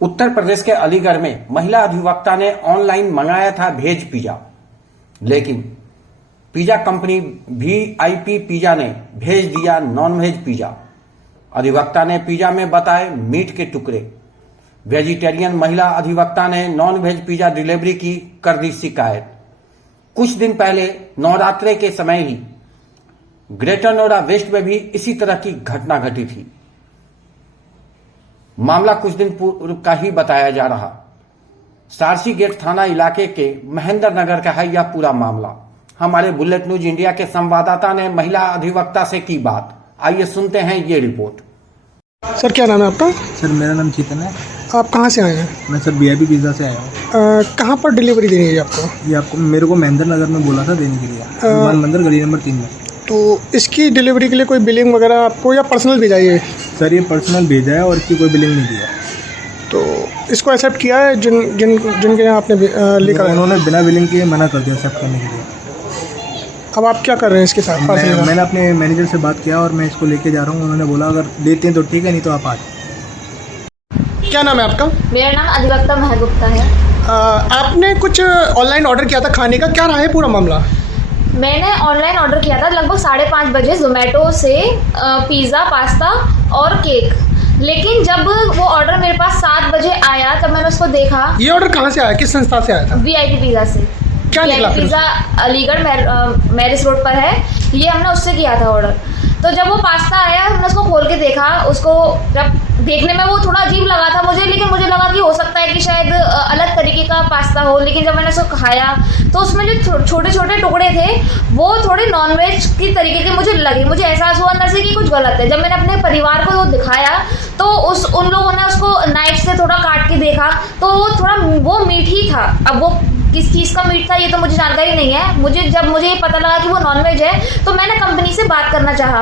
उत्तर प्रदेश के अलीगढ़ में महिला अधिवक्ता ने ऑनलाइन मंगाया था वेज पिज्जा, लेकिन पिज्जा कंपनी वीआईपी पिज्जा ने भेज दिया नॉनवेज पिज्जा। अधिवक्ता ने पिज्जा में बताए मीट के टुकड़े। वेजिटेरियन महिला अधिवक्ता ने नॉनवेज पिज्जा डिलीवरी की कर दी शिकायत। कुछ दिन पहले नवरात्रे के समय ही ग्रेटर नोएडा वेस्ट में भी इसी तरह की घटना घटी थी। मामला कुछ दिन पूर्व का ही बताया जा रहा। सारसी गेट थाना इलाके के महेंद्र नगर का है यह पूरा मामला। हमारे बुलेट न्यूज इंडिया के संवाददाता ने महिला अधिवक्ता से की बात। आइए सुनते हैं ये रिपोर्ट। सर क्या नाम है आपका? सर मेरा नाम चेतन है। आप कहाँ से आए हैं? मैं सर वीआईपी पिज्जा से आया हूँ। कहाँ पर डिलीवरी देनी है आपको? ये आपको मेरे को महेंद्र नगर में बोला था देने के लिए, हनुमान मंदिर गली नंबर 3 में। तो इसकी डिलीवरी के लिए कोई बिलिंग वगैरह आपको या पर्सनल भेजा है? सर ये पर्सनल भेजा है और इसकी कोई बिलिंग नहीं दिया। तो इसको एक्सेप्ट किया है जिनके यहाँ आपने लेकर आए? उन्होंने बिना बिलिंग के मना कर दिया एक्सेप्ट करने के लिए। अब आप क्या कर रहे हैं इसके साथ? मैंने अपने मैनेजर से बात किया और मैं इसको लेके जा रहा हूँ। उन्होंने बोला अगर देते हैं तो ठीक है, नहीं तो आप आ जाओ। क्या नाम है आपका? मेरा नाम अधिवक्ता महक गुप्ता है। आपने कुछ ऑनलाइन ऑर्डर किया था खाने का, क्या रहा है पूरा मामला? मैंने ऑनलाइन ऑर्डर किया था लगभग 5:30 बजे जोमेटो से पिज़्ज़ा, पास्ता और केक। लेकिन जब वो ऑर्डर मेरे पास 7 बजे आया तब मैंने उसको देखा। ये ऑर्डर कहाँ से आया, किस संस्था से आया था? वीआईपी पिज़्ज़ा से। क्या निकला? पिज़्ज़ा अलीगढ़ मैरिज रोड पर है, ये हमने उससे किया था ऑर्डर। तो जब वो पास्ता आया हमने उसको खोल के देखा। उसको जब देखने में वो थोड़ा अजीब लगा था मुझे, लेकिन मुझे लगा कि हो सकता है कि शायद अलग तरीके का पास्ता हो। लेकिन जब मैंने उसको खाया तो उसमें जो छोटे छोटे टुकड़े थे वो थोड़े नॉनवेज की तरीके के मुझे लगे। मुझे एहसास हुआ अंदर से कि कुछ गलत है। जब मैंने अपने परिवार को वो दिखाया तो उन लोगों ने उसको नाइफ से थोड़ा काट के देखा तो वो मीट ही था। अब वो किस चीज़ का मीट था ये तो मुझे जानकारी नहीं है। जब मुझे पता लगा कि वो नॉनवेज है तो मैंने कंपनी से बात करना चाहा।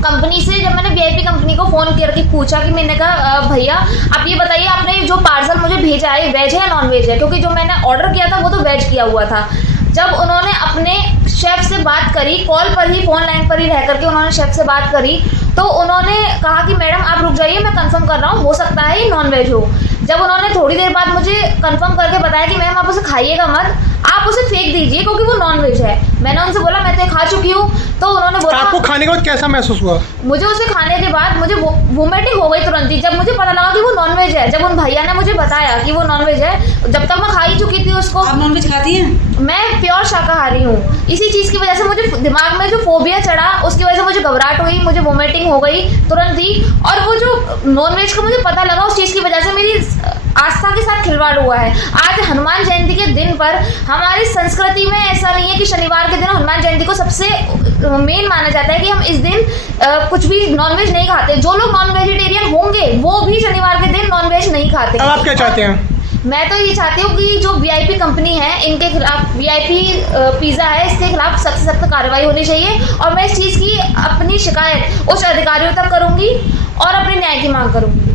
कंपनी से जब मैंने वीआईपी कंपनी को फ़ोन करके पूछा कि मैंने कहा भैया आप ये बताइए आपने जो पार्सल मुझे भेजा है वेज है या नॉन वेज है, क्योंकि जो मैंने ऑर्डर किया था वो तो वेज किया हुआ था। जब उन्होंने अपने शेफ़ से बात करी, कॉल पर ही फ़ोन लाइन पर ही रह करके उन्होंने शेफ़ से बात करी तो उन्होंने कहा कि मैडम आप रुक जाइए, मैं कंफर्म कर रहा हूँ, हो सकता है ये नॉन वेज हो। जब उन्होंने थोड़ी देर बाद मुझे कंफर्म करके बताया कि मैम आप उसे खाइएगा मत, आप उसे फेंक दीजिए क्योंकि वो नॉन वेज है। मैंने उनसे बोला मैं तो खा चुकी हूँ। तो उन्होंने बोला आपको खाने के बाद कैसा महसूस हुआ? मुझे उसे खाने के बाद मुझे वोमिटिंग हो गई तुरंत ही, जब मुझे पता लगा कि वो नॉनवेज है। जब उन भैया ने मुझे बताया कि वो नॉनवेज है, जब तक मैं खा ही चुकी थी उसको। आप नॉनवेज खाती हैं? मैं प्योर शाकाहारी हूँ। इसी चीज़ की वजह से मुझे दिमाग में जो फोबिया चढ़ा उसकी वजह से मुझे घबराहट हुई, मुझे वोमिटिंग हो गई तुरंत ही। और वो जो नॉनवेज का मुझे पता लगा उस चीज़ की वजह से मेरी आस्था के साथ खिलवाड़ हुआ है। आज हनुमान जयंती के दिन पर हमारी संस्कृति में ऐसा नहीं है कि शनिवार के दिन हनुमान जयंती को सबसे मेन माना जाता है कि हम इस दिन कुछ भी नॉनवेज नहीं खाते। जो लोग नॉन वेजिटेरियन होंगे वो भी शनिवार के दिन नॉनवेज नहीं खाते। अब आप क्या चाहते हैं? मैं तो ये चाहती हूँ कि जो वीआईपी कंपनी है इनके खिलाफ, वीआईपी पिज़्ज़ा है इसके खिलाफ सख्त से सख्त कार्रवाई होनी चाहिए। और मैं इस चीज़ की अपनी शिकायत उच्च अधिकारियों तक करूँगी और अपने न्याय की मांग करूँगी।